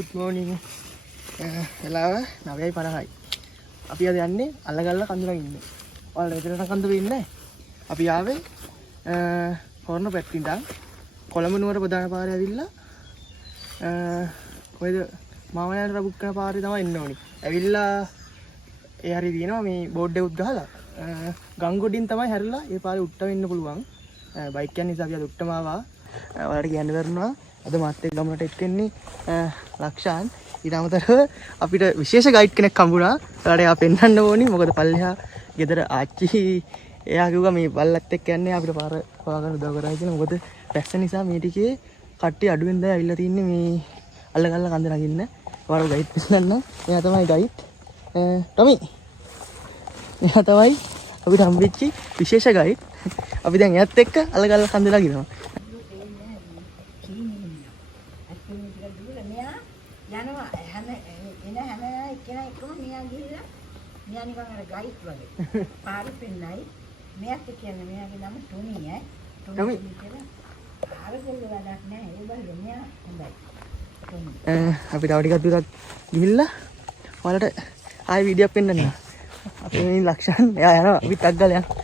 Good morning. Hello, Navai Panahai. Apia the Ande, Alagala Kandra in. All the Kandra in there. Apiave, Horno Petinda, Colamanura Badana Villa, whether Mama and Rabuka party the Noni. A villa Aridino, me board de Gala. Gangudin Tama Herla, if I would turn in the Pulwang. Bike can is a Uttamava, or Yanverna. අද මාත් එක්ක ගමනට එක්කෙන්නේ ලක්ෂාන් ඊට අමතරව අපිට විශේෂ guide කෙනෙක් හම්බුණා. ඒකට එයා පෙන්වන්න ඕනි. මොකද පල්ලෙහා ගෙදර ආච්චි එයා කිව්වා මේ බල්ලත් එක්ක යන්නේ අපිට පාර හොයාගන්න උදව් කරයි කියලා. මොකද පැස්ස නිසා මේ ටිකේ කට්ටිය අඩුවෙන් දැන් ඇවිල්ලා තින්නේ මේ අල්ලගල්ල කන්ද නගින්න. ඔයාලා ගයිඩ් පෙන්නන්න. එයා තමයි ගයිඩ්. ටොමි. එයා තමයි අපිට හම්බෙච්ච විශේෂ ගයිඩ්. අපි දැන් එයාත් එක්ක අල්ලගල්ල කන්ද නගිනවා. අපි තව ටිකක් දුරක් ගිහිල්ලා ඔයාලට ආයෙ වීඩියෝක් පෙන්නන්න. අපි මේ ලක්ෂණ එයා යනවා අපි ටක් ගාලා යන්න.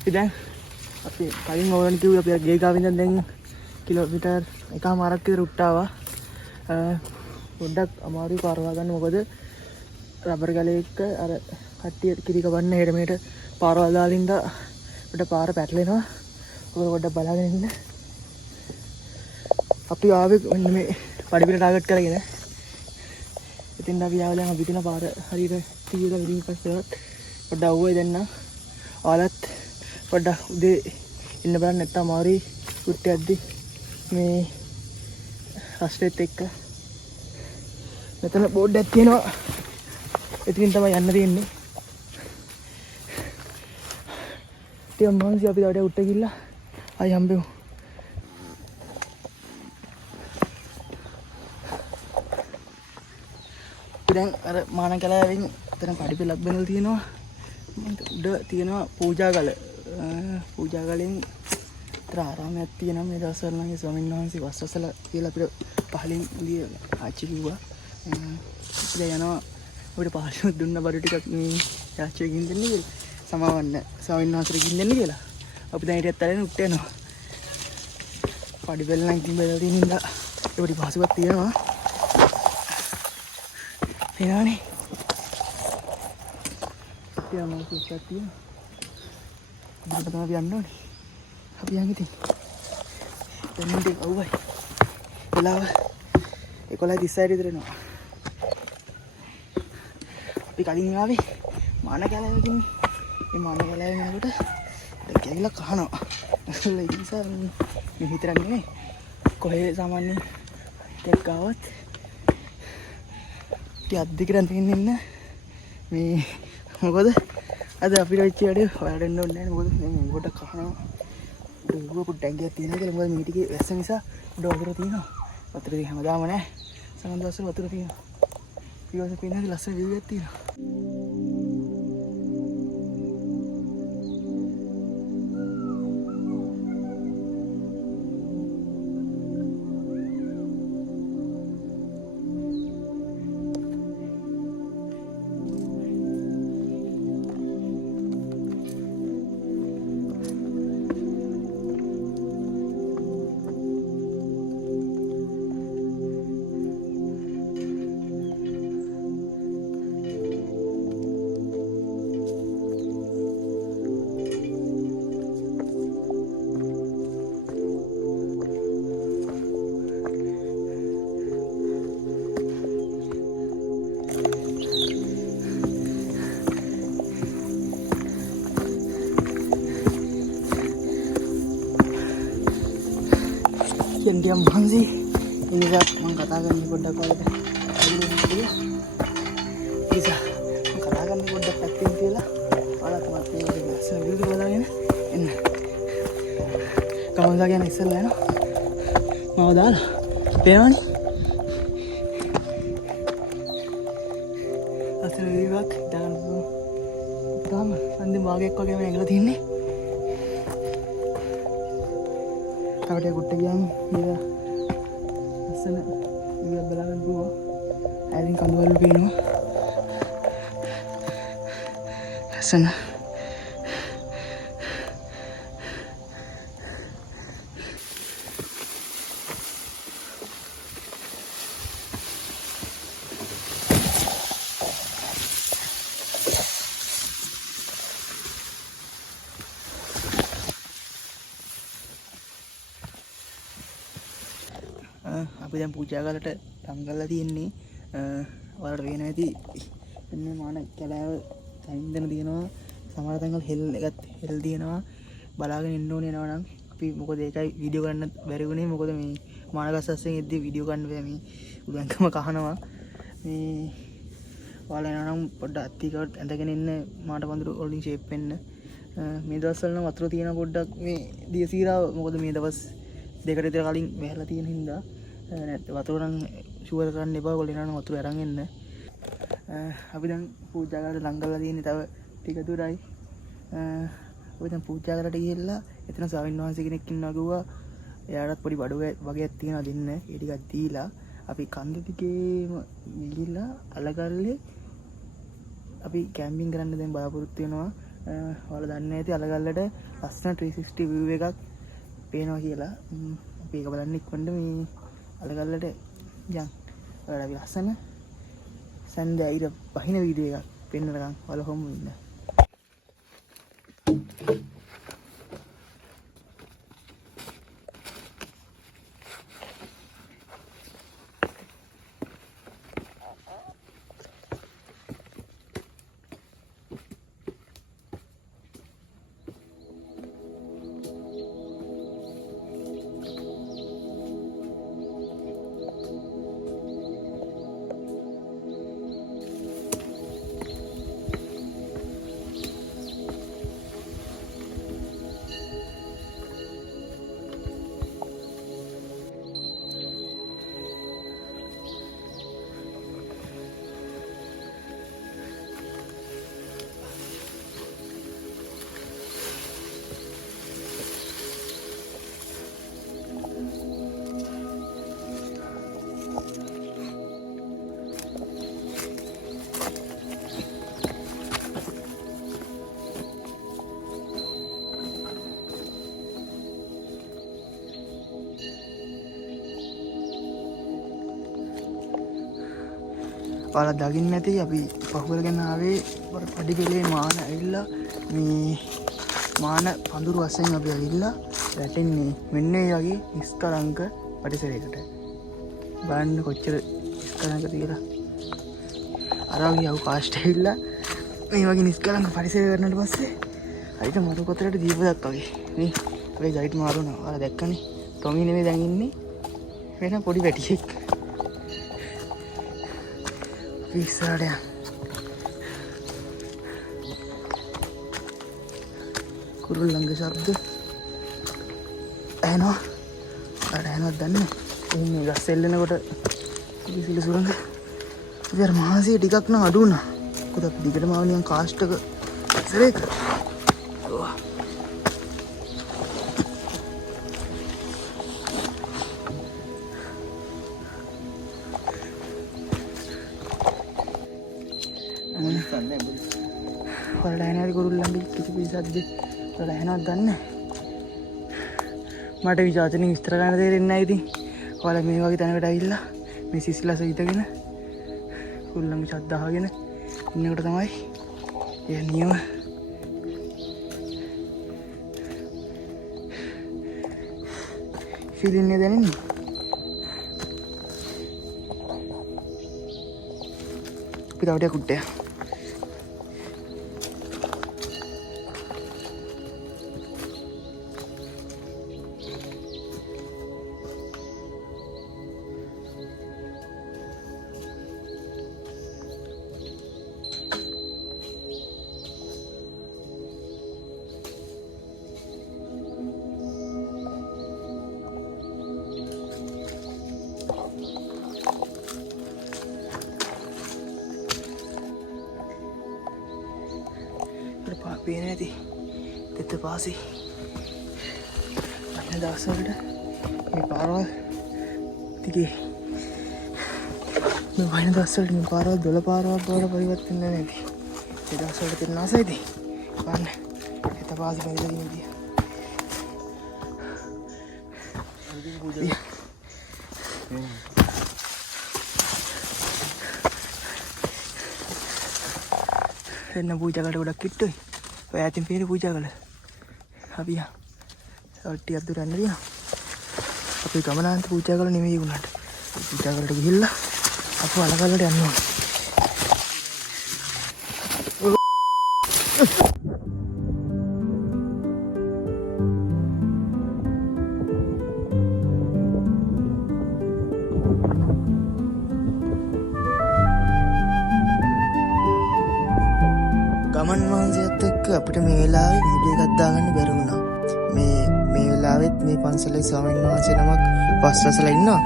අපි දැන් අපි කලින් ඕනන් කිව්වා අපි ගේ ගාවින් දැන් කිලෝමීටර් එකමාරක් විතර උට්ට ආවා. පොඩ්ඩක් අමාරුයි පාරවා ගන්න. මොකද රබර් ගලේ එක්ක අර කට්ටිය කිරි කවන්න හෙට මෙහෙට පාරවල් දාලින්ද අපිට පාර පැටලෙනවා. ඔය පොඩ්ඩක් බලාගෙන ඉන්න. අපි ආවේ මෙන්න මේ පඩිපිට ටාගට් කරගෙන. ඉතින් අපි ආව දැන් අපි දින පාර හරියට 30 විදිහට පස්සේ පොඩ්ඩක් අවුවේ දෙන්න. ඔයාලත් පොඩ්ඩක් උදේ ඉන්න බලන්න නැත්තම් අමාරුයි කුට්ටේ යද්දි මේ රස්ටෙත් එක්ක. මෙතන බෝඩ් එකක් තියෙනවා. එතනින් තමයි යන්න තියෙන්නේ. ඉතින් මහන්සි අපි ඩාඩේ උට්ට ගිහලා ආයි හම්බෙමු. දැන් අර මාන කලාවෙන් එතන පඩිපෙලක් බඳලා තියෙනවා. උඩ තියෙනවා පූජා ගල. පූජා ගලෙන් තර ආරාමයක් තියෙනවා. මේ දවස්වල නම් ස්වාමීන් වහන්සේ වස්වසල කියලා අපිට පහලින් ඉඳී ආච්චි කිව්වා. ඉතින් යනවා අපිට පහලින් දුන්න බඩු ටිකක් මේ ආච්චිගෙන් දෙන්න කියලා. සමාවන්න ස්වාමීන් වහන්සේට ගින් දෙන්න කියලා. අපි දැන් ඊටත් ඇරෙන උට්ට යනවා. පඩිපෙල නම් ඉතින් බෙදලා තියෙන ඉඳලා ඒකට පහසුවක් තියෙනවා. එනවනේ. Tiada sesuatu ya. Kita tengah biam dong. Apa yang itu? Dan ini kau baik. Kalau kalau decide itu no. Tapi kali ini apa? Mana kalau begini? Ini mana kalau yang mana betul? Kayak gila kahano. Lagi sah ni hiteran ni. Kau zaman ni terkawat. Tiada dikira ni na. Ni මොකද අද අපිට වෙච්ච වැඩේ ඔයාලට එන්න ඕනේ නැහැ. මොකද දැන් මේකට කහනවා. ඩුව පුට්ටංගියක් තියෙනවා කියලා. මොකද මේ ටිකේ වැස්ස නිසා ඩො වතුර තියෙනවා. වතුර තියෙන හැමදාම නැහැ. සමන් දවස්වල වතුර තියෙනවා. ඊවස පින්නදී ලස්සන වීව්වක් තියෙනවා. Yang diam sih ini kan mengatakan di bunda kalau bisa mengatakan di bunda patin pula malah mati sebelum diulangin ini kawan lagi yang isel ya mau dah peran asal lebih jangan pertama nanti bagai kau yang ngelat ini kalau dia kuda yang dia asal dia belakan dua air kandual pinu sana අපි දැන් පූජා කරලට තංගල්ලා තියෙන්නේ ඔයාලට පේන ඇති එන්නේ මාන කැලෑව තනින්දන තියෙනවා සමහර තැන්වල හෙල් එකත් හෙල් තියෙනවා බලාගෙන ඉන්න ඕනේ නෝ නම් අපි මොකද ඒකයි වීඩියෝ ගන්න බැරි වුණේ මොකද මේ මානගස්සස්යෙන් එද්දී වීඩියෝ ගන්න බෑ මේ උදන්කම කහනවා මේ ඔයාලා එනවා නම් පොඩ්ඩක් අත්තිකවට ඇඳගෙන ඉන්න මාට වඳුරු වලින් ෂේප් වෙන්න මේ දවස්වල නම් වතුර තියෙන පොඩ්ඩක් මේ දියසීරාව මොකද මේ දවස් දෙකට විතර කලින් වැහලා තියෙන හින්දා වතුර නම් ෂුවර් කරන්න එපා ඔයාලා එනවා නම් වතුර අරන් එන්න අපි දැන් පූජා කරලා ලං කරලා තියෙන්නේ තව ටික දුරයි අපි දැන් පූජා කරලා ගිහිල්ලා එතන ස්වාමීන් වහන්සේ කෙනෙක් ඉන්නවා කිව්වා එයාටත් පොඩි බඩුව වගේක් තියෙනවා දෙන්න ඒ ටිකක් දීලා අපි කන්ද දිගේම ගිහිල්ලා අලගල්ලේ අපි කැම්පින් කරන්න දැන් බලාපොරොත්තු වෙනවා ඔයාලා දන්නේ නැති අලගල්ලට ලස්සන 360 view එකක් පේනවා කියලා අපි ඒක බලන්න ඉක්මනට මේ අලගල්ලට යන් ඔයාලා අපි ලස්සන සන්දෑයිර පහින වීඩියෝ එකක් පෙන්නනකම් ඔයාලා හොම්බ වෙන්න ඔයාලා දකින්න ඇති අපි පහුවරගෙන ආවේ පඩි පෙළේ මාන ඇවිල්ලා මේ මාන පඳුරු වශයෙන් අපි ඇවිල්ලා වැටෙන්නේ මෙන්න මේ වගේ නිස්කලංක පරිසරයකට බලන්න කොච්චර නිස්කලංක තියලා අර වගේ අවකාශයට ඇවිල්ලා මේ වගේ නිස්කලංක පරිසරය කරනට පස්සේ හරියට මතු කොතරට දීපදක් වගේ මේ අපේ ගයිඩ් මාරුණා ඔයාලා දැක්කනේ ටොමි නෙමෙයි දැන් ඉන්නේ වෙන පොඩි පැටියෙක් Pisarnya kurul langga sabda eno ada eno danne ini gas sellena කොට ඉතිසිල සුරංග ඉතින් මාසිය ටිකක් නම් අඩු වුණා කුද දිගටම ආවනියන් කාස්ට් එක සරේක වලට ඇනරි කුරුල්ලන්ගේ කිසි පිසද්ද වලට ඇනවත් දන්න මට විචාචනින් විස්තර ගන්න තේරෙන්නේ නැහැ ඉතින් ඔයාලා මේ වගේ තැනකට ඇවිල්ලා මේ සිස්ලස හිටගෙන කුරුල්ලන්ගේ ශබ්ද අහගෙන ඉන්නකොට තමයි ඒ නියම ෆීලින් එක දැනෙන්නේ පිටවට කුට්ටය පේන ඇති දෙත පාසි අන්න දවසකට මේ පාරවල් තිගේ මේ වයින දවසවලට මේ පාරවල් දොළ පාරවල් බවට පරිවර්තන වෙන්නේ නැති ඒ දවසවලට තියෙන ආසයිද අන්න දෙත පාසි බැඳලා තියෙන එන්න පූජාකට ගොඩක් කිට්ටුයි ඔය ඇතින් පේන පූජා කළ අපි ටිකක් දුර යන්න දිනා අපි ගමනාන්ත පූජා කළ නෙමෙයි වුණාට පූජා කරලා ගිහිල්ලා අපු අලගල්ලට යන්න ඕනේ ගමන් වහන්සේත් එක්ක අපිට මේ වෙලාවේ වීඩියෝ එකක් දාගන්න බැරි වුණා. මේ වෙලාවෙත් මේ පන්සලේ ස්වාමීන් වහන්සේ නමක් පස්වසලා ඉන්නවා.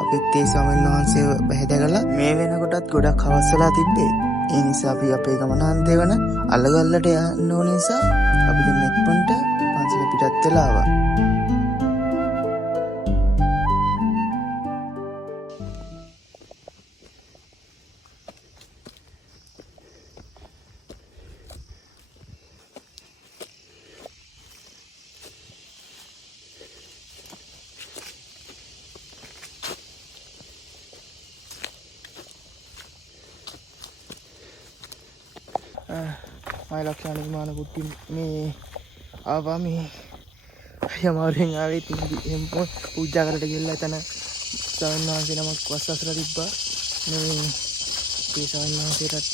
අපිත් ඒ ස්වාමීන් වහන්සේව බැහැදගලා මේ වෙනකොටත් ගොඩක් හවස් වෙලා තිබ්බේ. ඒ නිසා අපි අපේ ගමනාන්තය වන අලගල්ලට යන්න ඕන නිසා අපි දෙන්න එක්පන්ට පන්සල පිටත් වෙලා ආවා. ලක්ෂණ නිර්මාණ කුට්ටි මේ ආවා මේ යමාරුවෙන් ආවේ ඉතින් පූජා කරලා ගිහලා එතන ස්වාමීන් වහන්සේ නමක් වස්සසලා තිබ්බා මේ ස්වාමීන් වහන්සේටත්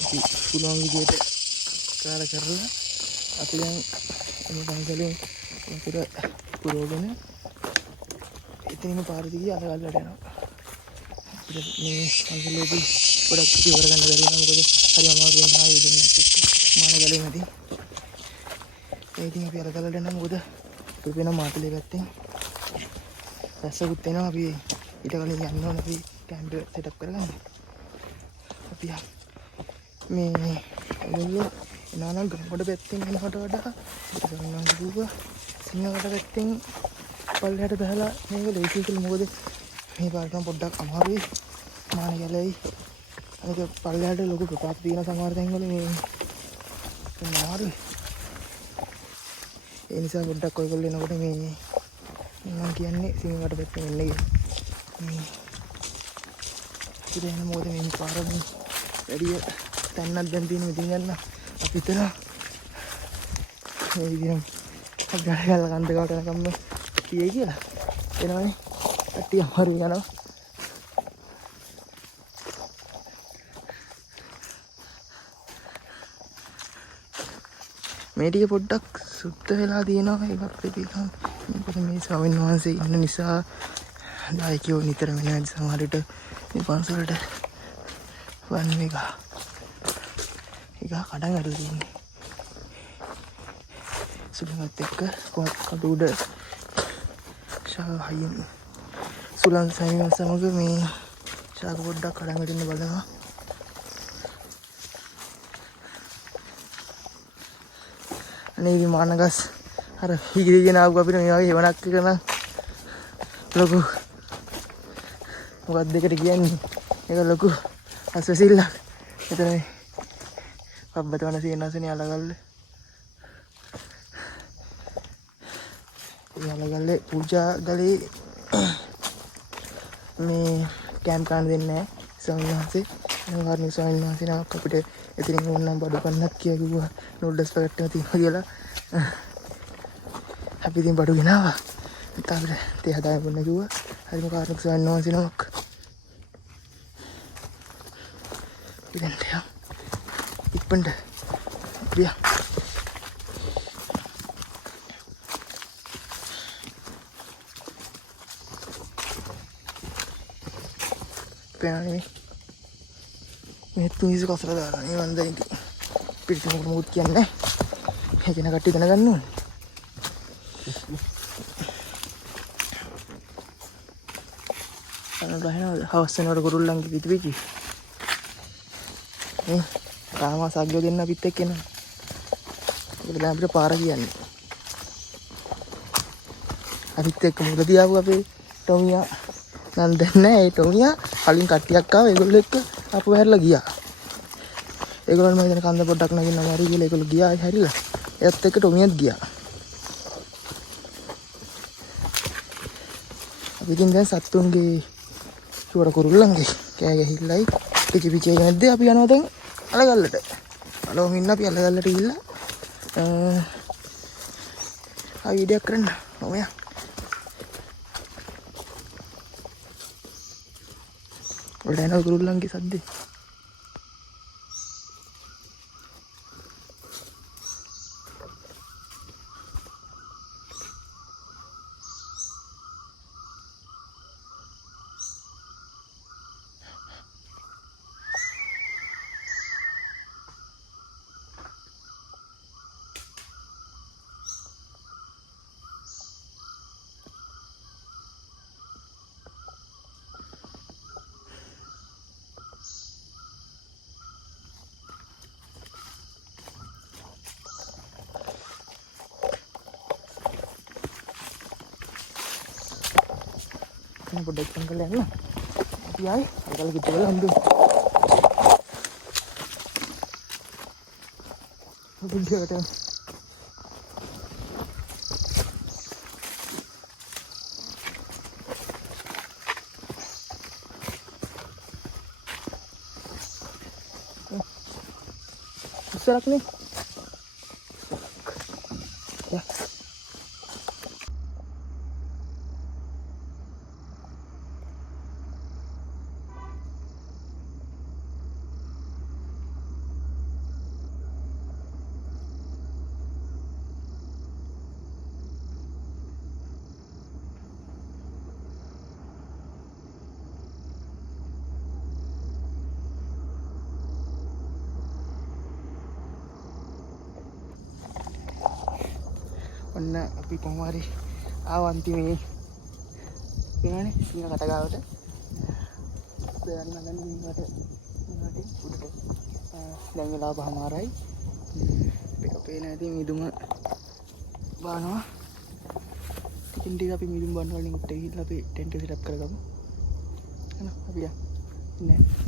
අපි පුළුවන් විදිහට කාර්ය කරලා අපි දැන් මේ පන්සලේ වතුර පුරවගෙන එතනින් පාර දිගේ අලගල්ලට යනවා අපිට මේ පන්සලේදී ගොඩක් ඉවර ගන්න බැරි වෙනවා මොකද හරි අමාරුවෙන් ආවේ දෙන්නත් එක්ක මාන ගලේ නැති ඒ ඉතින් අපි අලගල්ලට යනවා මොකද අපි වෙන මාතලේ පැත්තෙන් රැස්සකුත් එනවා අපි ඊට කලින් යන්න ඕන අපි කැමරා සෙටප් කරගන්න අපි මේ ඔයගොල්ලෝ එනනම් ගම්බඩ පැත්තෙන් එනකොට වඩා ඊට ගමන් දුවා සිංහකට පැත්තෙන් පල්ලෙහාට බහලා මේක ලේසි කියලා මොකද මේ පාරට පොඩ්ඩක් අමාරුයි මාන ගලයි අනික පල්ලෙහාට ලොකු ප්‍රපාත තියෙන සමහර තැන්වල මේ අමාරුයි ඒ නිසා පොඩ්ඩක් ඔයගොල්ලෝ එනකොට මේ මම කියන්නේ සිංහකට පැත්තෙන් එන්න කියලා ඉතින් එන මොකද මේ පාර මේ වැඩි තැන්නක් දැන් තියෙන ඉතින් යන්න අපි හිතන මේ විදිහට ගාල කන්දකට යනකම් තියෙයි කියලා එනවනේ කට්ටිය අමාරු යනවා මේ ටික පොඩ්ඩක් සුද්ධ වෙලා තියෙනවා ඒක අපිට පිළිගන්න මොකද මේ ස්වාමීන් වහන්සේ ඉන්න නිසා දායකයෝ නිතර වෙන සමහර විට මේ පන්සලට වන්නේ එක කඩන් අරලා තියෙන්නේ සුලංගත් එක්ක කඩු උඩ ශාහයෙන් සුලං සයින් සමග මේ ශාක පොඩ්ඩක් කඩන් අරින්න බලනවා අනේ විමාන ගස් අර හිගිරිගෙන ආපු අපිට මේ වගේ හේවණක් එක නම් ලොකු මොකක්ද දෙකට කියන්නේ ඒක ලොකු අස්වැසිල්ලක්. එතන පබ්බතවන සීනසනේ අලගල්ල. ඒ අලගල්ලේ පූජා ගලේ මේ කැම්ප් කරන්න දෙන්නේ නැහැ ස්වාමීන් වහන්සේ. නෝවාරණි ස්වාමීන් වහන්සේ නමක් අපිට එතනින් ඕනනම් බඩු කන්නක් කියලා කිව්වා. නූඩල්ස් පැකට් එකක් තියෙනවා කියලා. අපි ඉතින් බඩු ගෙනාවා. ඒත් අපිට තේ හදාගෙන බොන්න කිව්වා. හරිම කාර්මික ස්වාමීන් වහන්සේ නමක්. ඉතින් තියා ඉක්පන්ට ගියා. පේන්නේ මේ තුන්සි කසල දාලා නේ මන් දැන් ඉතින් පිටින් මොකද කියන්නේ හේගෙන කට්ටිය දැනගන්න ඕනේ. අන්න ගහනවා හවස් වෙනකොට කුරුල්ලන්ගේ පිටිපිටි මේ කාම සාග්‍යෝ දෙන්න අපිත් එක්ක එනවා. ඒක දැන් අපිට පාර කියන්නේ. අපිත් එක්ක මුල තියාපු අපේ ටොමියා නම් දැන් නෑ. ඒ ටොමියා කලින් කට්ටියක් ආවා. ඒගොල්ලෝ එක්ක අපව හැරිලා ගියා. ඒගොල්ලෝ මම හිතන කන්ද පොඩ්ඩක් නගින්න හරි කියලා ඒගොල්ලෝ ගියා හැරිලා. එයත් එක්ක ටොමියත් ගියා. අපි ඉතින් දැන් සත්තුන්ගේ සුවර කුරුල්ලන්ගේ කෑ ගහILLයි පිචි පිචි නැද්ද අපි යනවා දැන් අලගල්ලට. අලෝම ඉන්න අපි අලගල්ලට ගිහිල්ලා ආ වීඩියෝ කරන්න මම යා. ඔලේන කුරුල්ලන්ගේ සද්දේ. පොඩ්ඩක් ඉක්මන් කරලා යන්න. අපි ආයේ අරගල කිට්ට වෙලා හම්බෙමු. බුද්ධියට ඉස්සරක් නේ. ඔන්න අපි කොහොම හරි ආව අන්තිමේ වෙනවනේ සිංහ කටගාවට. බයන්න ගන්න මේකට උඩට දැන් වෙලාව 5:00යි. මේක පේන ඇති මිදුම බානවා. ටිකින් ටික අපි මිදුම් බාන වලින් උඩට ගිහිල්ලා අපි ටෙන්ට් එක සෙටප් කරගමු. හරි අපි යන්න.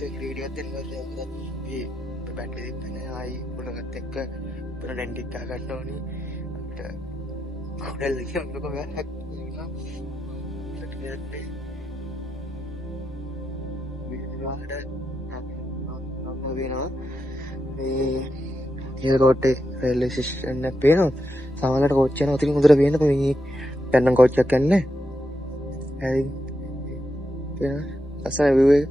security එකත් එනවා මේ බැටරි දෙන්න ආයි පුරගත් එක්ක පුර ඩෙන්ටික් ගා ගන්න ඕනේ අපිට මොඩල් එක මොකද හැක් වෙනවා වෙනවා මේ ඒකෝටේ රේල්වේ ස්ටේෂන් එක පේනවා සමහරවිට කෝච්චි යනවා ඉතින් හොඳට පේනවා මේ පැන්නම් කෝච්චියක් යන්නේ හරි පේනවා අසන view එක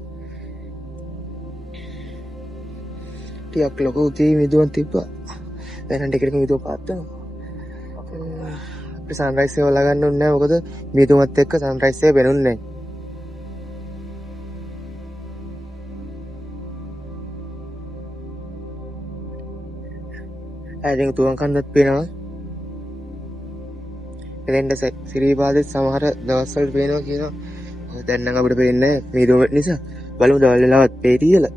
ටිකක් ලොකු උදේ මිදුවක් තිබ්බා දැන් ටිකට් මිදුව පාත් වෙනවා අපිට සන්රයිස් එක බලා ගන්න ඕනේ නැහැ මොකද මිදුවත් එක්ක සන්රයිස් එක වෙනුන්නේ නැහැ ඉතින් තුවන් කන්දත් පේනවා එතෙන්ට සිරිපාදේ සමහර දවස්වල පේනවා කියනවා දැන් නම් අපිට පේන්නේ නැහැ මිදුව නිසා බලමු දවල් වෙලාවත් පේටි කියලා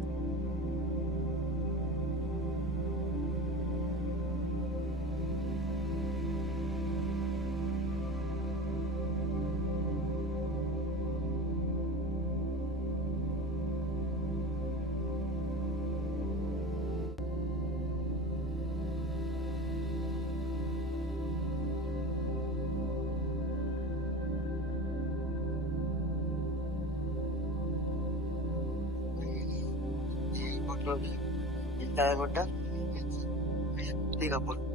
ඉතාල පොඩ්ඩක් ටිකක් පොඩ්ඩක්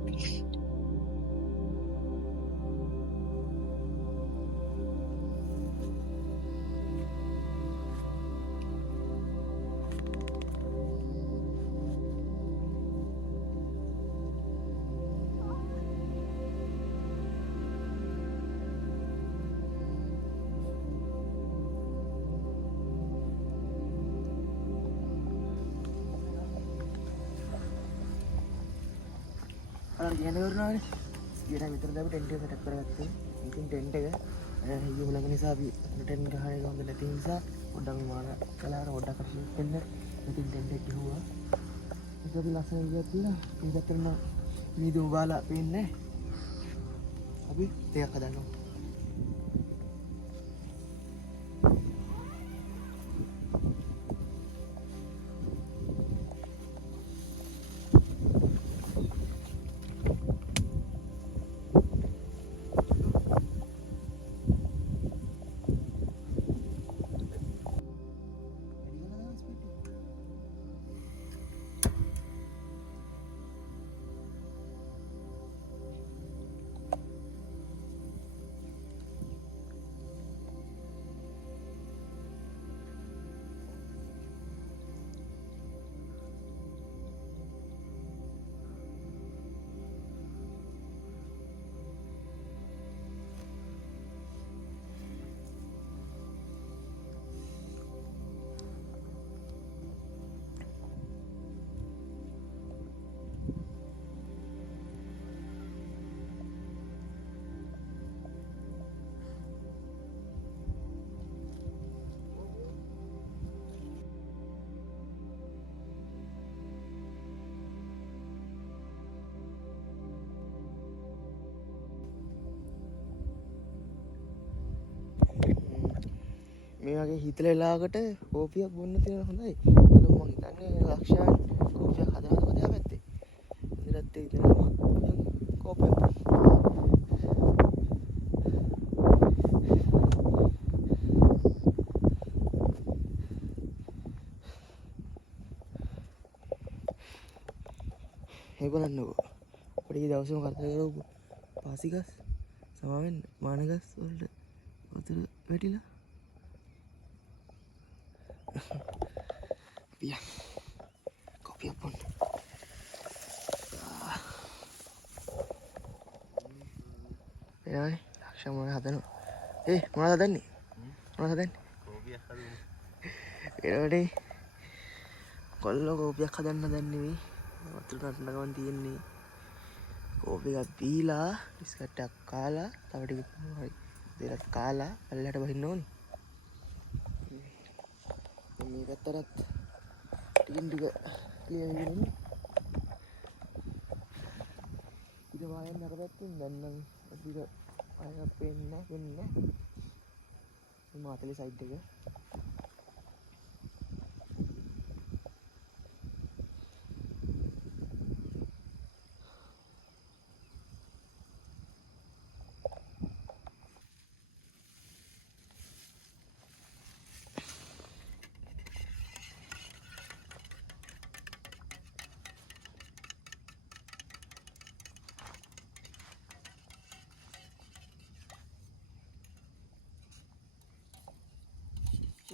කියන කරනවානේ ඊට විතර දාපු ටෙන්ට් එක සෙටප් කරගත්තා. ඉතින් ටෙන්ට් එක ඊයේ උලඟ නිසා අපි ටෙන්ට් ගහන එක හොඳ නැති නිසා පොඩ්ඩක් විමාන කලාවට පොඩ්ඩක් ෂේප් වෙන්න. ඉතින් ටෙන්ට් එක ගිහුවා. ඒක අපි ලස්සන විදියට තියලා මේක කරන මීදුම බාලා පේන්නේ. අපි දෙයක් හදනවා. මේ වගේ හිතල වෙලාවකට කෝපියක් බොන්න තියෙන හොඳයි. බලමු මං හිතන්නේ ලක්ෂයන් කෝපියක් හදනවද කොහේ පැත්තේ. ඉතින්ත් හිතනවා කෝපියක්. ඒ බලන්නකෝ. පොඩි දවසම කතා කරපු පාසිගස් සමාවෙන්න මානගස් වලට වතුර වැටිලා Bien. Copia pon. Ya, langsung mau hadapan. Mau hadapan nih? Mau hadapan? Copia hadapan. Kira deh. Kalau copia hadapan nih, waktu nanti kawan tian nih. Copia bila, diskata kala, tapi dia kala, kalau ada bahin non. Ini rata-rata tingin juga clear ini tidak main naratin dan nang tidak ada penna ini matali side dega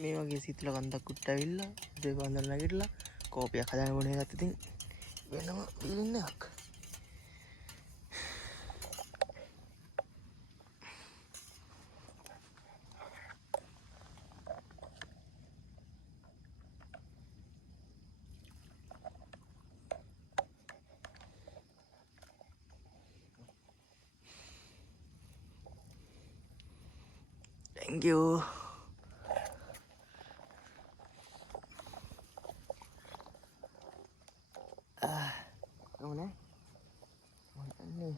මේ වගේ සිතුල කන්දක් උඩට ඇවිල්ලා උදේ පාන්දර නැගිටලා කෝපියක් හදාගෙන බොන එකත් ඉතින් වෙනම ෆීලින් එකක්. Thank you. Mana? Mana?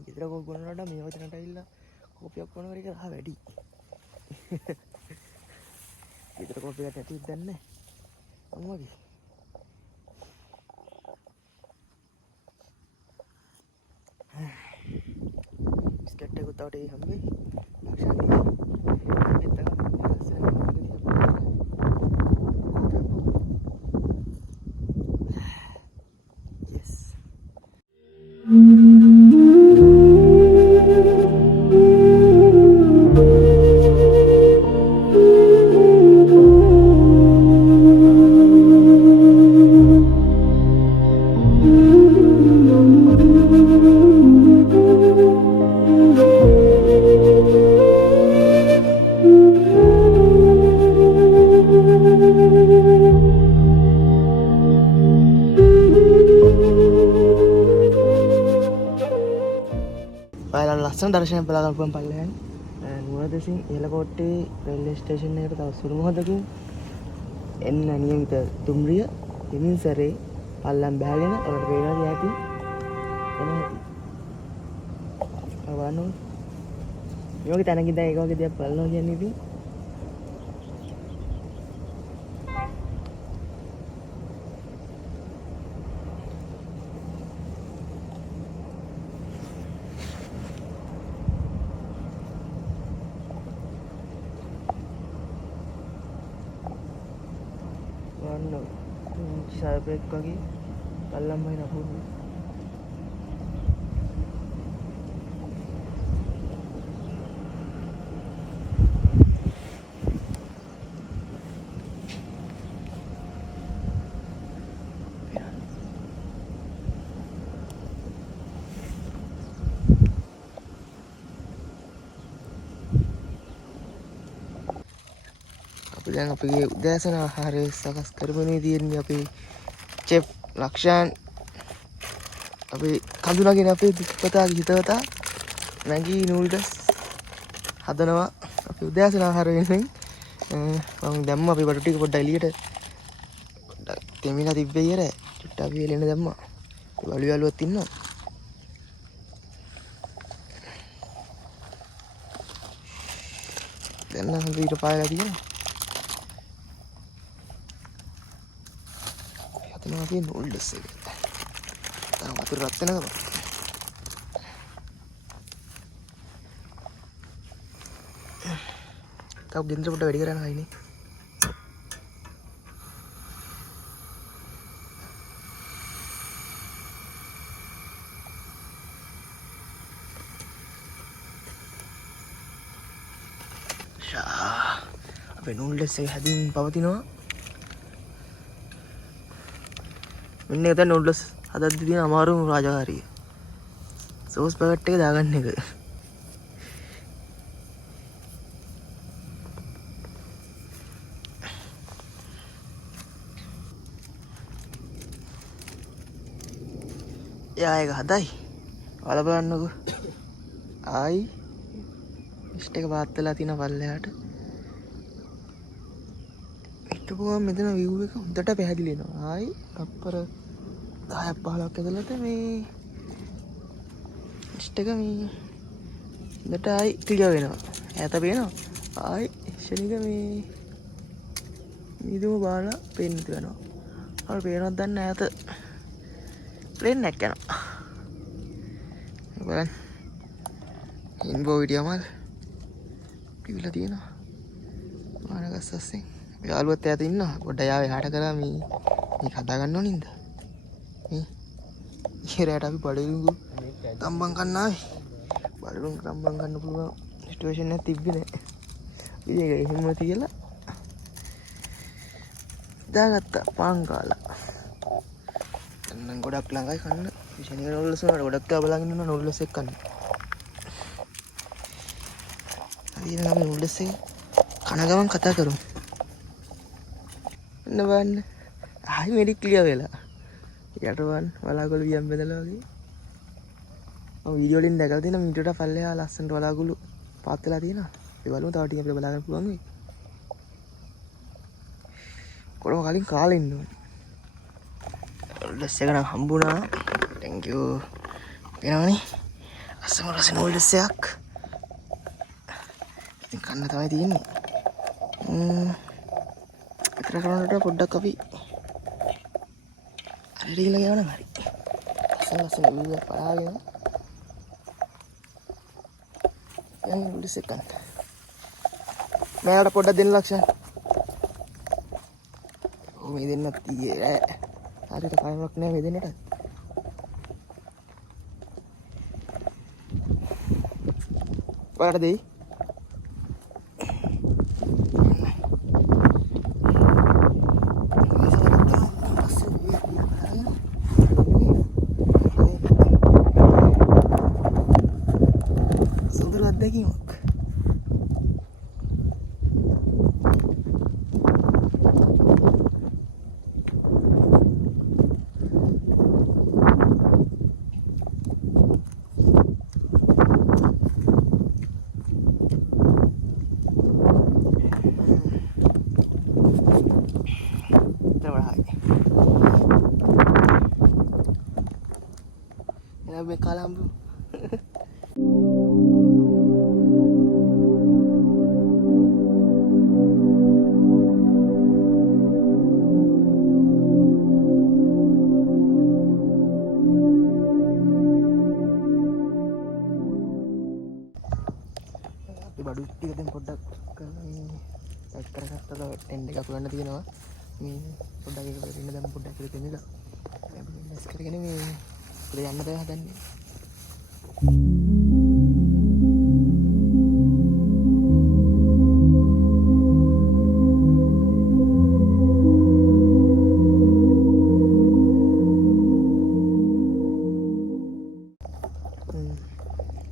Kita kau guna ada mewah jangan ada illa. Kopi aku nak mereka dah ready. Kita kopi ada di dalam ni. Kamu lagi? Biscuit aku tahu deh hamil. ලස්සන දර්ශනයක් බලා ගන්න පුළුවන් පල්ලෙහාන් නුවර දෙසින් ඉහළකොට්ටේ railway station එකට තව සුළු මොහොතකින් එන්න නියමිත දුම්රිය දෙමින් සැරේ පල්ලම් බහගෙන ඔයාලට පේනවා ඇති එන ඇති අවනෝ මේ වගේ තැනකින් දැන් ඒක වගේ දෙයක් බලනවා කියන්නේ ඉතින් Saya lagi dalam main apa ni? දැන් අපේ උදෑසන ආහාරය සකස් කරමින් තියෙන්නේ අපේ චෙෆ් ලක්ෂාන් අපේ කඳුනාගෙන අපේ දුප්පතාගේ හිතවතා මැගී නූඩල්ස් හදනවා අපේ උදෑසන ආහාර වෙනුවෙන් මම දැම්මා අපේ බඩු ටික පොඩ්ඩක් එළියට තෙමිලා තිබ්බේ ඉර චුට්ටක් අපි එළියට දැම්මා බලු යාළුවත් ඉන්නවා දැන් නම් හොඳට පායලා තියෙනවා Tapi nulis sih, tahu atur ratnya apa? Tahu gendera udah ready kan ini? Syah, apa nulis sih hadin pawatino? මෙන්න එක තමයි නූඩල්ස් හදද්දි තියෙන අමාරුම රාජකාරිය. සෝස් පැකට් එක දාගන්න එක. යා ඒක හදයි. ඔයාලා බලන්නකෝ. ආයි ලිස්ට් එක පාත් වෙලා තියෙන පල්ලෙහාට. හිටපුවා මෙතන view එක හොඳට පැහැදිලි වෙනවා. ආයි අප්පර 10ක් 15ක් ඇතුළත මේ ලිස්ට් එක මේ හොඳට ආයි ක්ලියර් වෙනවා. ඈත පේනවා. ආයි ෂණික මේ මිදුම බාලා පේන්න තියෙනවා. අර පේනවද දන්නේ ඈත ප්ලේන් එකක් යනවා. බලන්න. ඉන්බෝ වීඩියෝ මල් පිවිලා තියෙනවා. මානගස්සස්සේ යාළුවත් ඈත ඉන්නවා. පොඩ්ඩක් යාව එහාට කරා මේ හදා ගන්න ඕනින්ද? මේ ඉරයට අපි බඩලුඟු තම්බන් කන්න ආවේ. බඩලුඟු තම්බන් ගන්න පුළුවන් සිටුේෂන් එකක් තිබ්බේ නැහැ. ඉතින් ඒක එහෙම තියලා හිතාගත්තා පාන් කාලා. දැන් ගොඩක් ළඟයි කන්න. ශනික නූඩල්ස් වල ගොඩක් බලන් ඉන්නවා නූඩල්ස් එක කන්න. හරි නම් නූඩල්ස් එක කන ගමන් කතා කරමු. එන්න බලන්න. ආයි මෙඩි ක්ලියර් වෙලා. යට බලන්න වලාකුළු වියන් බෙදලා වගේ. මම වීඩියෝ වලින් දැකලා තියෙනවා මීටරට පල්ලෙහා ලස්සනට වලාකුළු පාත් වෙලා තියෙනවා. ඒ බලමු තව ටිකක් අපිට බලා ගන්න පුළුවන් වෙයි. කොළම කලින් කාලේ ඉන්න ඕනේ. නූඩල්ස් එක නම් හම්බුණා. thank you. එනවනේ. අසම රස නූඩල්ස් එකක්. ඉතින් කන්න තමයි තියෙන්නේ. විතර කරනකොට පොඩ්ඩක් අපි හරිලා යනවා හරි. ලස්සන වීඩියෝ පලාගෙන. දැන් නූඩල්ස් එක කන්න. මෑවට පොඩ්ඩක් දෙන්න ලක්ෂණ. ඔව් මේ දෙන්නත් ඊයේ හරියට කනක් නෑ මේ දෙන්නට. ඔයාලට දෙයි. සුදුරු අත්දැකීමක්. May kalambu. අපි බඩු ටික දැන් පොඩ්ඩක් සෙට් කරගත්තා. ටෙන්ට් එකක් ගන්න තියෙනවා. මේ පොඩ්ඩක් ඒක වෙන්න දැන් පොඩ්ඩක් ඉතින් දෙන්නද. අපි මෙස් කරගෙන මේ udah යන්න බෑ හදන්නේ.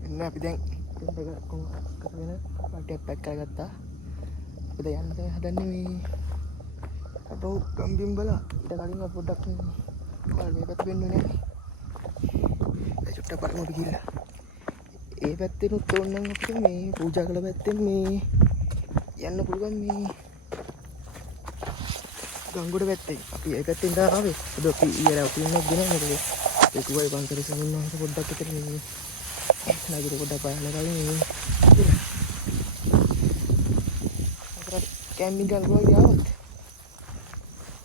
එන්න අපි දැන් ටෙන්ට් එක කරගෙන පාටියක් පැක් කරගත්තා. උද යන්න බෑ හදන්නේ මේ අපෝ ගම්බිම්බල ඊට කලින් පොඩ්ඩක් මේ පැත්ත වෙන්නේ නැහැ. චුට්ටක් බලමු අපි ගිහලා. ඒ පැත්තෙනුත් ඕනනම් අපිට මේ පූජා කළ පැත්තෙන් මේ යන්න පුළුවන් මේ ගංගොඩ පැත්තේ. අපි ඒ පැත්තෙන් ඉඳලා ආවේ. අද අපි ඊයර ඔපිනියන් දෙනවා මොකද ඒ කුවයි පන්සලේ සමින්නවා පොඩ්ඩක් විතර මේ නැගිට පොඩ්ඩක් බලන්න කලින් මේ අපර කැම්පින් ගන්නවා ගියාවත්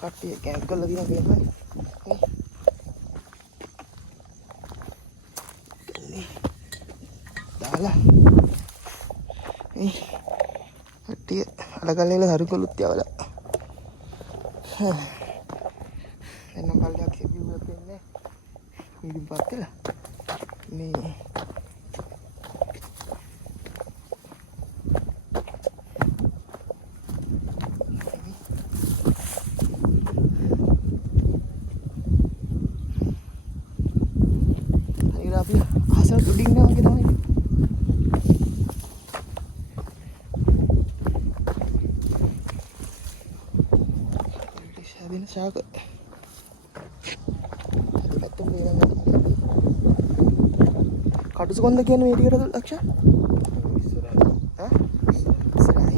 කට්ටිය කැම්ප් කරලා තියෙනවා කියනවා. දාලා කට්ටිය අලගල්ලේලා හරිකොලුත් යවලා එන්න පල්ලයක් සිබියක් වෙන්නේ ඉතින් පස්සෙලා මේ අපි අසල් උඩින් යනවා වගේ තමයි. ශාදින ශාක. අද පැත්තෙන් බේරන්න. කටුසුකොන්ද කියන්නේ මේ ටිකටද ලක්ෂ? ඉස්සරහයි. ඉස්සරහයි.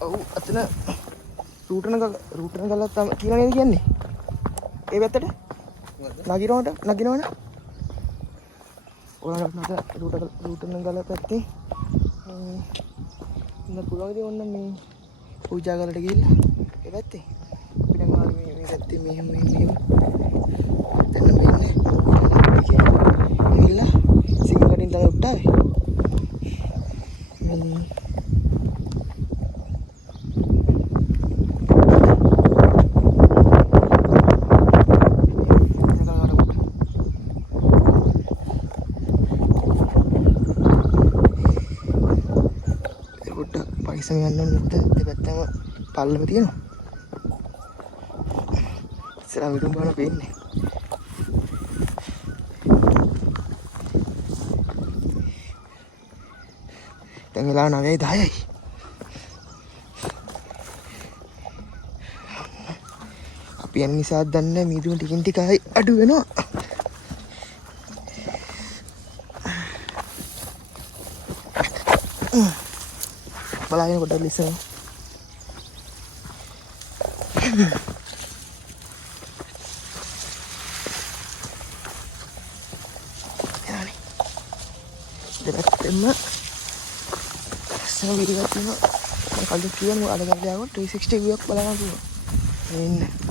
ඔව් අතන රූටන ගලක් තමයි කියලා නේද කියන්නේ? ඒ පැත්තට නගිනවනේ ඔයාලට මට රූටන ගල පැත්තේ ඉන්න පුළුවන් ඉතින් ඔන්න මේ පූජා කරලා ගිහිල්ලා ඒ පැත්තේ අපි දැන් මේ පැත්තේ මෙහෙම දැන් මෙන්නේ ගිහිල්ලා සිංහලෙන් තමයි උට්ටාවේ මේ පස්සෙන් යන්න ඕනේ මොකද දෙපැත්තම පල්ලම තියෙනවා. ඉස්සරහ විදුම් බලන පේන්නේ. දැන් වෙලා 9:10යි. අපි යන නිසා දන්නේ මීදුම ටිකින් ටික අඩු වෙනවා. බලාගෙන කොට ලිසන. යානි. දෙපැත්තෙම සමීරියක් තියෙනවා. මම කලින් කියනවා අර ගන්න යාම 360 view එකක් බලන්න පුළුවන්. මෙන්න.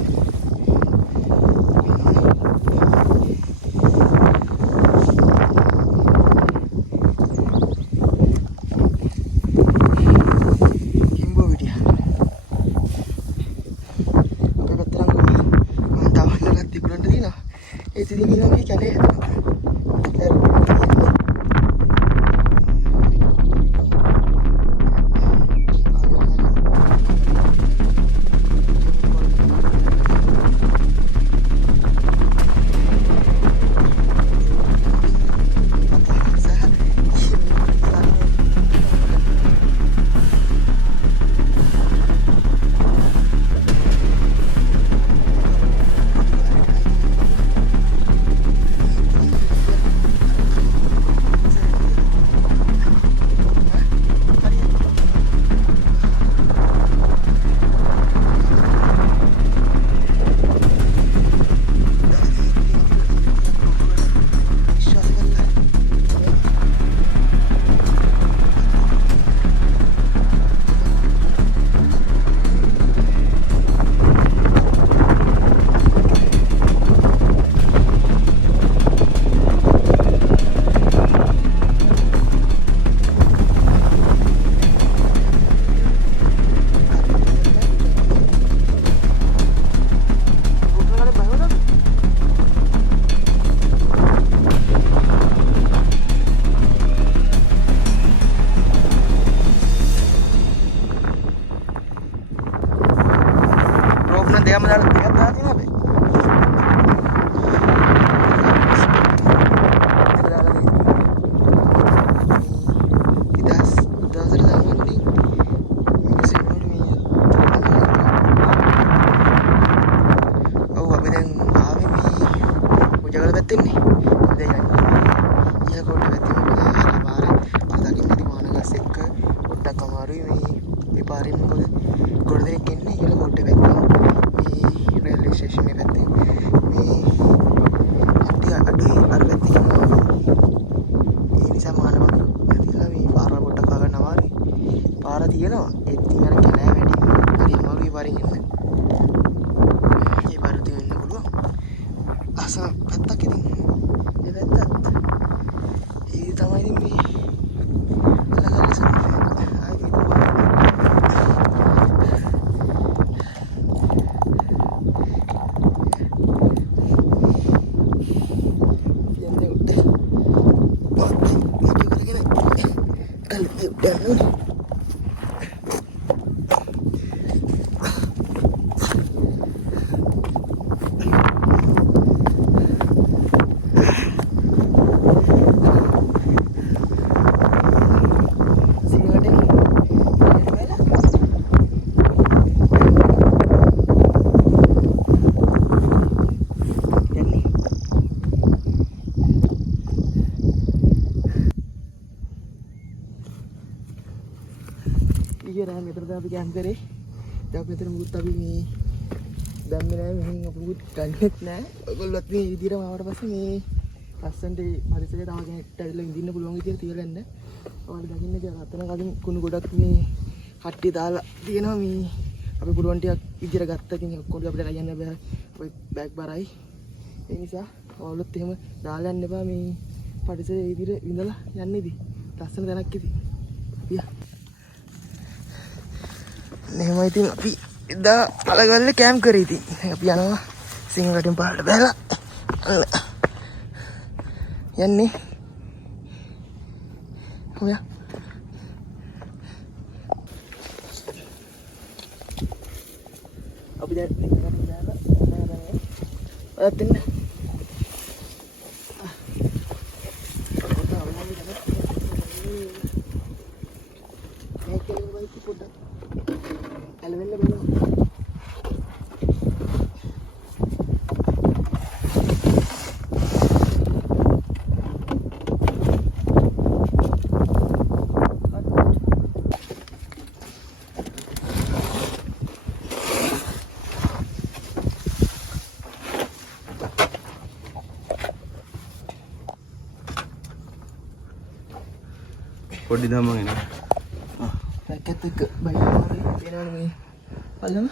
අපි කැම් කරේ. දැන් අපි මෙතන මුකුත් අපි මේ දැම්මේ නැහැ. මෙහෙන් අපි මුකුත් ගන්නෙත් නැහැ. ඔයගොල්ලොත් මේ විදිහටම ආවට පස්සේ මේ ලස්සනට පරිසරය තව කෙනෙක්ට ඇවිල්ලා ඉඳින්න පුළුවන් විදිහට තියලා ඉන්න. ඔයාලා දකින්න ඉතින් අතන කලින් කුණු ගොඩක් මේ කට්ටිය දාලා තියෙනවා. මේ අපි පුළුවන් ටිකක් විදිහට ගත්තා. ඉතින් ඔක්කොම අපිට යන්න බෑ. අපි බෑග් බරයි. ඒ නිසා ඔයාලොත් එහෙම දාලා යන්න එපා. මේ පරිසරය විදිහට ඉඳලා යන්න ඉතින්. ලස්සන තැනක් ඉතින්. පියා එහෙම ඉතින් අපි එදා අලගල්ල කැම්ප් කරේ ඉතින්. අපි යනවා සිංහකටින් පාරට බැලලා යන්නේ. ඔයා අපි දැන් ඉස්සරහට දාලා ඔයත් ඉන්න පොඩි දමන් එනවා. පැකට් එක බයිමාරේ පේනවනේ මේ බලන්න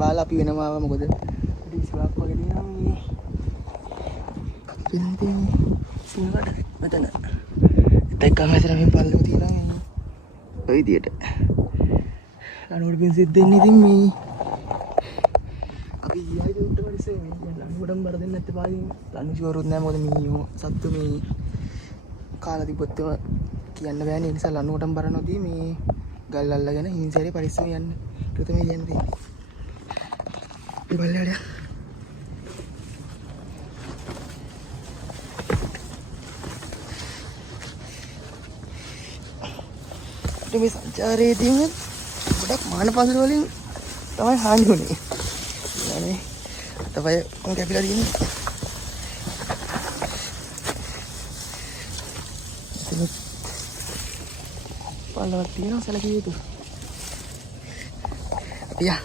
බාලා අපි වෙනම ආවා මොකද ඩිස්ක් වගේ දිනවා මේ අපි දැන් සිංහලට මෙතන දෙකම හැදලා මේ පල්ලෙම තියනවා මේ ඔය විදියට ලනුවට පින්සිත් දෙන්න ඉතින් මේ අපි ඊයයි උඩට පරිසෙ මේ ලනුවටම බර දෙන්න නැත්තේ පාදින් ලනු ෂුවරුත් නැහැ මොකද මීයෝ සත්තු මේ කාලා තිබ්බොත් කියන්න බෑනේ ඒ නිසා ලනුවටම බර නොදී මේ ගල් අල්ලගෙන හිංසාරේ පරිස්සම යන්න ඒක තමයි කියන්නේ බල්ලඩ මේ සංචාරයේදී ගොඩක් මාන පසල වලින් තමයි හානි වුනේ. يعني අතපය මම කැපිලා තියෙන්නේ. පල්ලවක් තියෙනවා සැලකිය යුතු. අපියා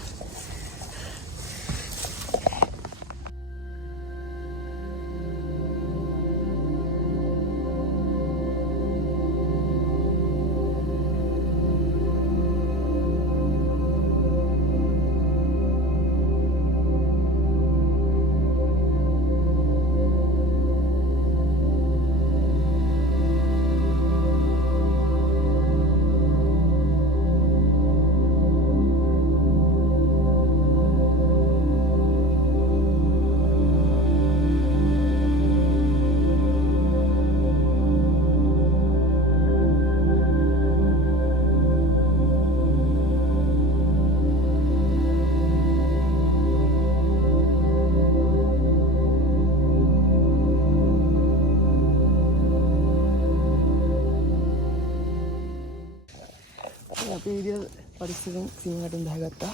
අපේ විදියට පරිස්සමෙන් සිංහලට දාගත්තා.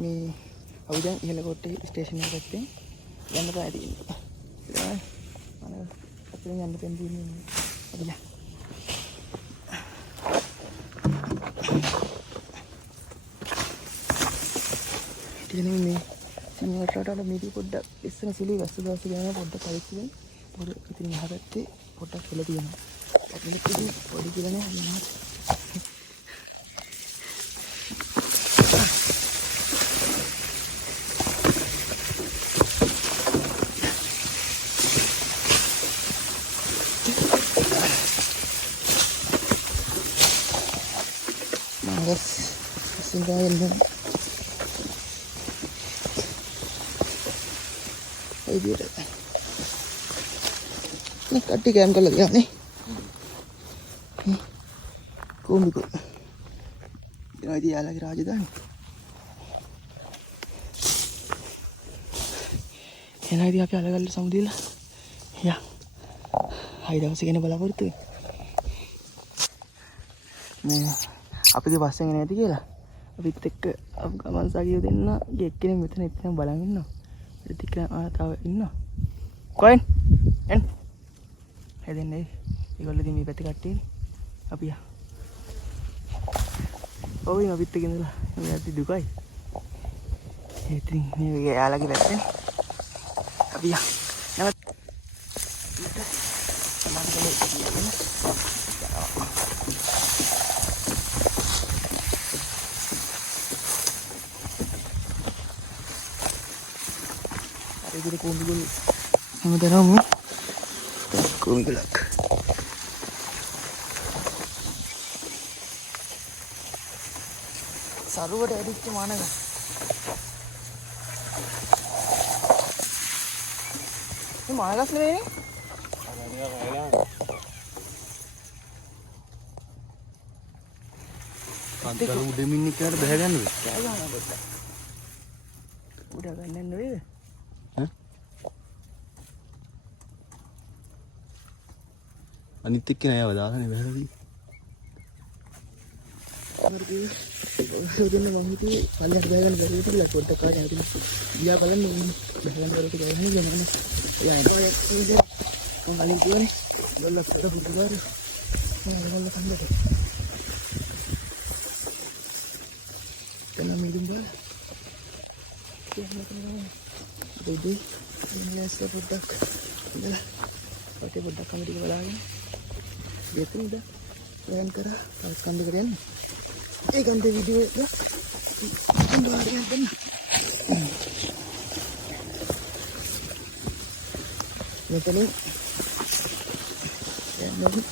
මේ අපි දැන් ඉහළ කොට්ටේ ස්ටේෂන් එකට පැත්තෙන් යන්න තමයි තියෙන්නේ. අනේ අතෙන් යන්න දෙන්නේ. අපි යන්න. ඉතින් මේ සිංහලට රටට මේක පොඩ්ඩක් ඉස්සන සුළු වැස්ස දවස් ගාන පොඩ්ඩක් පරිස්සමෙන් පොඩ ඉතින් එහා පැත්තේ පොඩ්ඩක් වෙලා තියෙනවා. අපිට ඉතින් පොඩි කියලා නෑ යනවා. Mas singgahin din. Ay dia. Ni kati game ko lagi ni. Kombi ko. Ini dia lagi rajadhani. Enak dia apa alag-alag samudila. Ya. Hai dah segini balaportu. Nih. අපිගේ බස් එක නැති කියලා අපිත් එක්ක ගමන් සාගිය දෙන්න එක්කෙනෙක් මෙතන ඉතින් බලන් ඉන්නවා. ඊට එක්ක තව ඉන්නවා. කොහෙන්? එන්න. හැදෙන්නේ. ඒගොල්ලෝ ඉතින් මේ පැත්තේ කට්ටියනේ. අපි යා. ඔව් ඉතින් අපිත් එක්ක ඉඳලා මේ ඇති දුකයි. ඉතින් මේ යාළගේ පැත්තේ. අපි යා. නවත්. ඊට සමාන්තරව ඉතින් Jadi komigul sama daramu komigulak saruwada edicchu managa ini managas නෙවෙයි කන්දල උඩමින් ඉක්කට බහ ගන්නද කෑ ගන්න පොඩ්ඩක් උඩ ගන්න නෙවෙයි අනිත් එක්ක නෑව දාලානේ බහැරදී. හරිද? සෝදෙන්න මම හිතුවේ පල්ලෙහාට බහගන්න බැරි කියලා පොඩ්ඩක් කාට හරි. ගියා බලන්න ඕනේ. බහගන්න බැරි කියලා ගහන්නේ ගමන. එයා එනවා මම අලින් කියන්නේ ගොල්ලක් අත පුදුකාර. මම ගොල්ලක් කන්දට. තන මිදුම් බල. කියන්නේ දෙදි ඉන්නස් පොඩ්ඩක් ඉඳලා ඔකේ පොඩ්ඩක් කමිටික බලාගෙන Betul dah, lain kara, harus kan dengerin. Kan video ya, kembali kan. Betul ni, ya ni.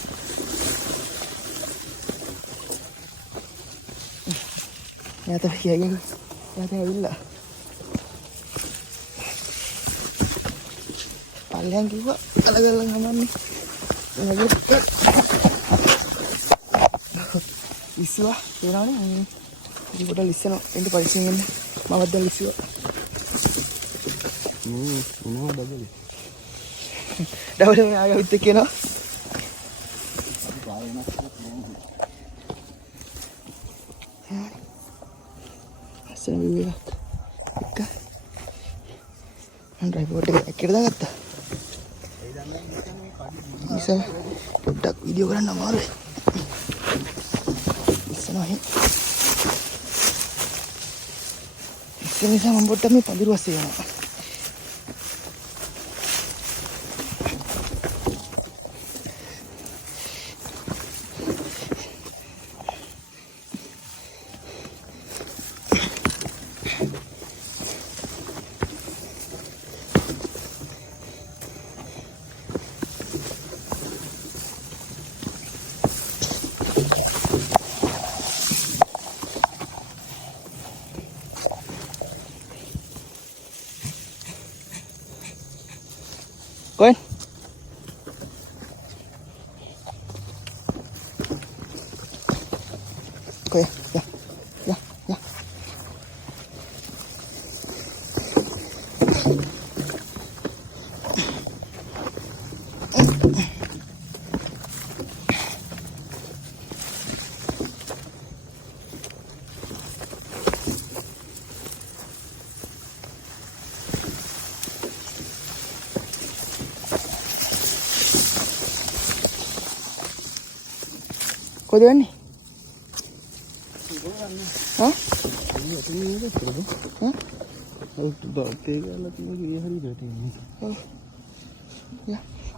Ya tapi ya ini, ya tapi illa. Paling juga, alag-alag naman ni. Lisuwa teenawනේ ඉතින් පොඩ්ඩක් ලිස්සනවා එන්න පරිස්සමෙන් එන්න මමත් දැන් ලිස්සුවා මොනවා බබලේ ඩබල් මේ ආයෙත් එක්ක එනවා අසන වීව එක මම ඩ්‍රයිවර් එක එක්කට දාගත්තා ඉතින් පොඩ්ඩක් වීඩියෝ කරන්න අමාරුයි Ini saya membuat kami panggil wasiat. Koin. Koin, ya. කොහෙද යන්නේ? හා?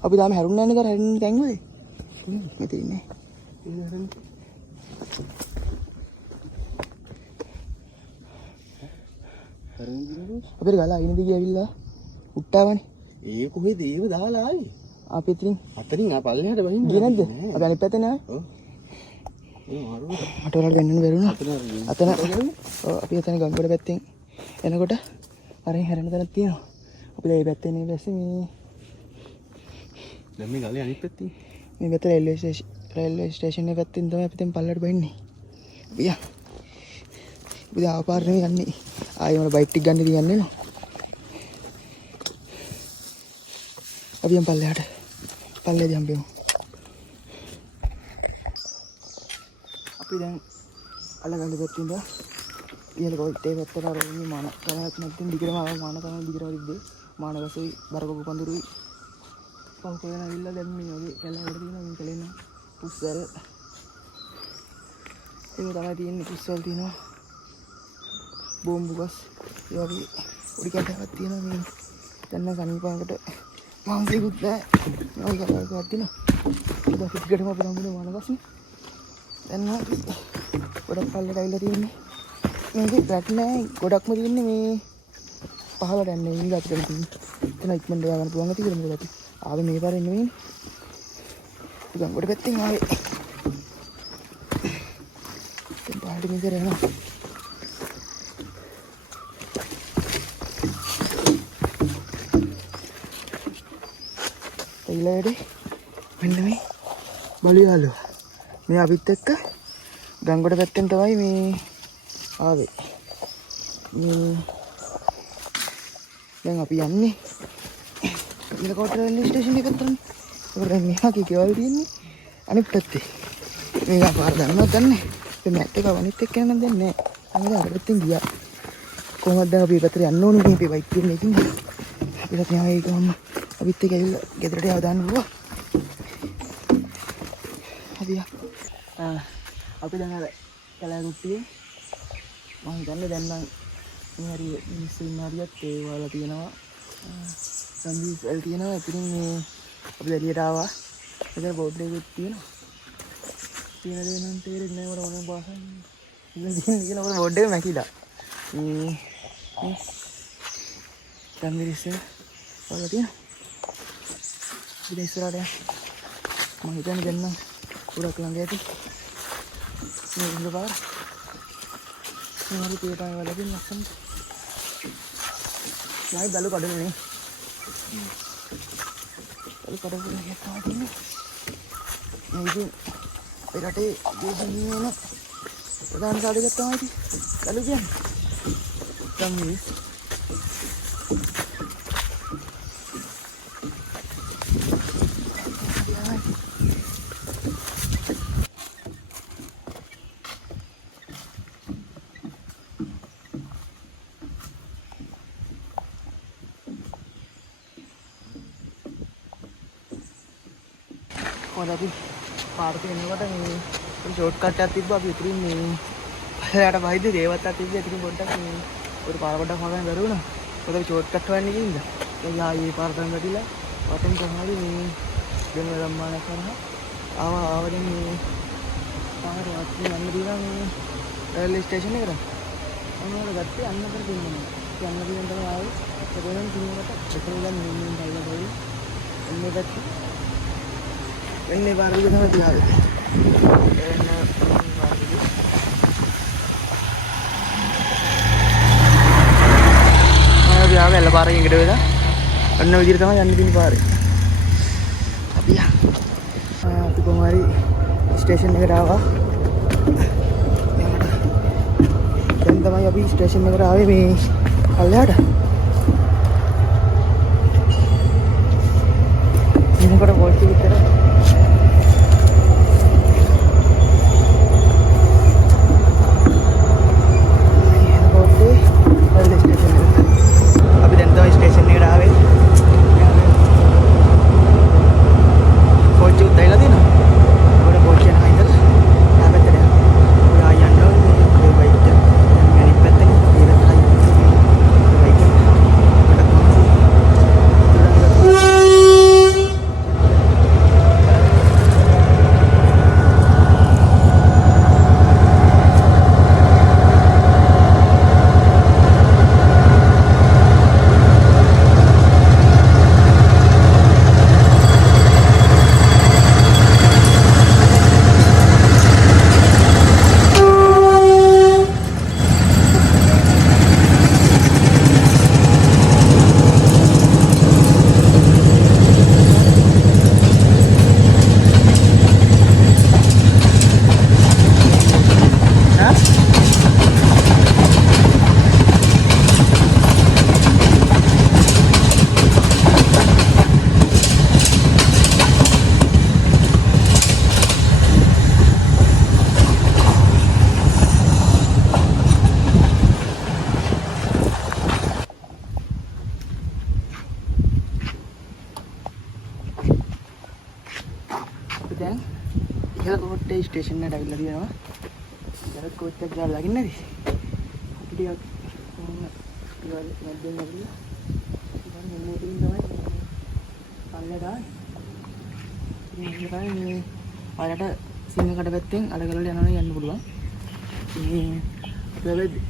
අපි තාම හැරුන්නේ නැහැ නේද? හැරෙන්න තැන් වලේ. මෙතන ඉන්නේ. අපිට ගාලා අයින දිගේ ඇවිල්ලා උට්ටාවනේ. ඒ කොහෙද ඒව දාලා ආවේ? අපි අතරින් ආ පල්ලෙහාට බහින්න. ගියේ නැද්ද? අපි අනිත් පැත්තේ නේ ආවේ. ඔව්. ඒ මාරුව. මට ඔයාලට දෙන්නන්න බැරුණා. අතන. ඔව් අපි එතන ගංගොඩ පැත්තෙන් එනකොට අරින් හැරෙන තැනක් තියෙනවා. අපි දැන් මේ පැත්තේ නේ දැස්සේ මේ. දැන් මේ ගාලේ අනිත් පැත්තේ. මේ පැත්තේ රේල්වේ ස්ටේෂන් එක පැත්තෙන් තමයි අපි දැන් පල්ලෙහාට බහින්නේ. බියා. අපි දැන් ආපාර නෙමෙයි යන්නේ. ආයෙ මම බයික් ටික ගන්න ඉතින් යන්නේ නෝ. අපි යම් පල්ලෙහාට. පල්ලෙදී හම්බෙමු. අපි දැන් අලගඳ පැත්තේ ඉඳලා ඉහළ කොල්ටේ පැත්තට ආරෝමි මාන කරයක් නැත්නම් දිගටම මාන තමයි දිගටම ඉද්දේ. මානගසෙයි බරකොපු පඳුරුයි පහු කරගෙන ඇවිල්ලා දැන් මේ වගේ කැලෑවකට තියෙනවා මේ කැලේන පුස්සල්. ඒක තමයි තියෙන්නේ පුස්සල් තියෙනවා. බෝම්බුගස් ඒ වගේ පොඩි කැටයක් තියෙනවා මේ. දැන් නම් සනීපයකට මාංශයකුත් නැහැ. මේ කැලෑවක තියෙනවා. ඒක පිටිකටම අපේ හම්බුනේ මානගස්නේ. දැන් අපි ගොඩක් පල්ලෙට ඇවිල්ලා තියෙන්නේ. මේකේ රැට් නැහැ. ගොඩක්ම තියෙන්නේ මේ පහළට යන්නේ ඉඳලා අපිට තියෙන්නේ. එතන ඉක්මනට ය아가න්න පුළුවන් ඇති කියලා මොකද අපි ආවේ මේ පාරේ නෙමෙයිනේ. ඉතින් ගොඩ පැත්තෙන් ආවේ. දැන් පාරට මෙතන යනවා. ඊළඟට මෙන්න මේ බලයාලු. මේ අපිත් එක්ක ගංගොඩ පැත්තෙන් තමයි මේ ආවේ. මේ දැන් අපි යන්නේ ඉලකොට රේල්වේ ස්ටේෂන් එකට තමයි. ඒකට දැන් මෙහා කීකවල තියෙන්නේ අනිත් පැත්තේ. මේක පාර දන්නවද දන්නේ? මේ මැට් එක අනිත් එක්ක යන්න දෙන්නේ නැහැ. අපි අර පැත්තෙන් ගියා. කොහොමද දැන් අපි මේ පැත්තට යන්න ඕනේ මේ බයික් එකෙන් මේකින් ගියා. අපිට න්යාය ඒකම අපිත් එක්ක ඇවිල්ලා ගෙදරට යව දාන්න පුළුවන්. අපි දැන් අර කැලෑ කුට්ටියේ මම හිතන්නේ දැන් නම් මේ හරි මිනිස්සු ඉන්න හරියත් ඒ වල තියෙනවා සම්බීස් වල තියෙනවා. ඉතින් මේ අපි එළියට ආවා. ඒකේ බෝඩ් එකක් තියෙනවා. තියෙන දේ නම් තේරෙන්නේ නැහැ මට මොන භාෂාවෙන්ද. ඉතින් කියන මොකද බෝඩ් එක මැකිලා. සම්බීස් වල තියෙනවා. ඉතින් ඉස්සරහට මම හිතන්නේ දැන් නම් ගොඩක් ළඟ ඇති. මේ ඉන්න පාර. මේ හරි තේටාය වලකින් ලස්සන. නයි දලු කඩන්නේ. දලු කඩන්නේ කියලා තියෙන්නේ. මේ ඉතින් ඒ රටේ දේශීය වෙන ප්‍රධාන සාධකයක් තමයි ඉතින් දලු කියන්නේ. සම්මි අපි පාරට එනකොට මේ ෂෝට් කට් එකක් තිබ්බා. අපි ඉතින් මේ පහලට වහිද්දි දේවත් අත තිබ්බා. ඉතින් පොඩ්ඩක් මේ පොඩි පාර පොඩ්ඩක් හොයන්න බැරුණා. මොකද ෂෝට් කට් හොයන්න ගිහින්ද. ඒ ආයේ පාරටම වැටිලා වටෙන් කොහමද මේ දෙන්න ධම්මාන කරා ආවදෙන් මේ පාර වත් යන්න දීලා මේ රේල්වේ ස්ටේෂන් එකට. අන්නවල ගත්තේ අන්නතර දෙන්නේ. යන්න දින තමයි ආවේ. ඒකෙන් කිනුවට චෙකරිලා මෙන්න ඩයිලා ගිහින් එන්නේ පැත්තේ එන්නේ පාරේ තමයි තියාවේ. මම ගියා වෙල පාරකින් ඉකට වෙලා අන්න විදිහට තමයි යන්න තියෙන පාරේ. අපි කොහොමරි ස්ටේෂන් එකට ආවා. දැන් තමයි අපි ස්ටේෂන් එකට ආවේ මේ කල්යාට. ඉන්නකොට පොල්ටි විතර දැන් ඉහළ කොට්ටේ ස්ටේෂන් එකට ඇවිල්ලා තියෙනවා. ඉහළ කොට්ටක් ගාලා ලගින්න නැති. අපි ටිකක් ඉවල් මැද්දෙන් ඇවිල්ලා ඉතින් මෙන්න ඉතින් තමයි පල්ලෙට ආවේ. මේ ඔයාලට සිංහකට පැත්තෙන් අලගලට යනවා යන්න පුළුවන්. මේ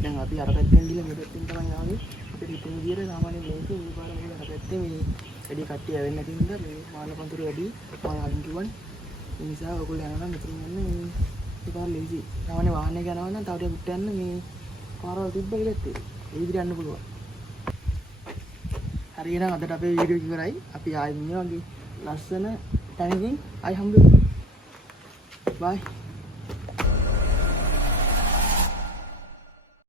දැන් අපි අර පැත්තෙන් ගිහලා මේ පැත්තෙන් තමයි ආවේ. අපිට හිතෙන විදියට සාමාන්‍යයෙන් මේක මේ පාර මොකද අර පැත්තේ මේ වැඩි කට්ටිය ඇවෙන්නේ නැති නිසා මේ මාන පන්තුරු වැඩි මම අලින් කිව්වනේ. ඒ නිසා ඔයගොල්ලෝ යනවා නම් මෙතනින් යන්න මේ පාර ලේසි. සාමාන්‍ය වාහනයක යනවා නම් තව ටිකක් උඩට යන්න මේ පාරවල් තිබ්බ ඉලක්ක ඒ විදිහට යන්න පුළුවන්. හරියනම් අදට අපේ වීඩියෝ එක ඉවරයි. අපි ආයෙත් මේ වගේ ලස්සන තැනකින් ආයෙ හම්බ වෙමු. බයි.